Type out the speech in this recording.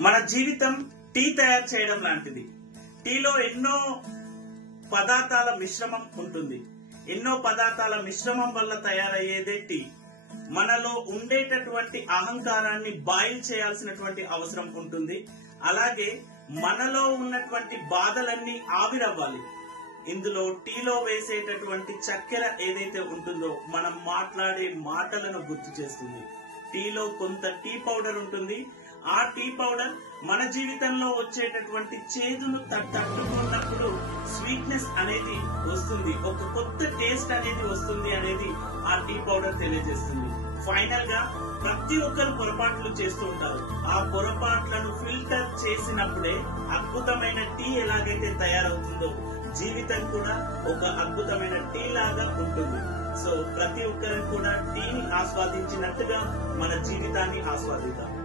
మన జీవితం టీ తయారు చేయడం లాంటిది. టీలో ఎన్నో పదార్థాల మిశ్రమం ఉంటుంది. ఎన్నో పదార్థాల మిశ్రమం వల్ల తయారయ్యేదే టీ. మనలో ఉండేటటువంటి అహంకారాన్ని బాయిల్ చేయాల్సినటువంటి అవసరం ఉంటుంది. అలాగే మనలో ఉన్నటువంటి బాధలన్నీ ఆవిరవ్వాలి. ఇందులో టీలో వేసేటటువంటి చక్కెర ఏదైతే ఉంటుందో మనం మాట్లాడే మాటలను గుర్తు చేస్తుంది. టీలో కొంత టీ పౌడర్ ఉంటుంది. ఆ టీ పౌడర్ మన జీవితంలో వచ్చేటటువంటి చేదును తట్టుకున్నప్పుడు స్వీట్నెస్ అనేది వస్తుంది, ఒక కొత్త టేస్ట్ అనేది వస్తుంది అనేది ఆ టీ పౌడర్ తెలియజేస్తుంది. ఫైనల్ గా ప్రతి ఒక్కరు పొరపాట్లు చేస్తూ ఉంటారు. ఆ పొరపాట్లను ఫిల్టర్ చేసినప్పుడే అద్భుతమైన టీ ఎలాగైతే తయారవుతుందో జీవితం కూడా ఒక అద్భుతమైన టీ లాగా ఉంటుంది. సో ప్రతి ఒక్కరం కూడా టీని ఆస్వాదించినట్టుగా మన జీవితాన్ని ఆస్వాదిద్దాం.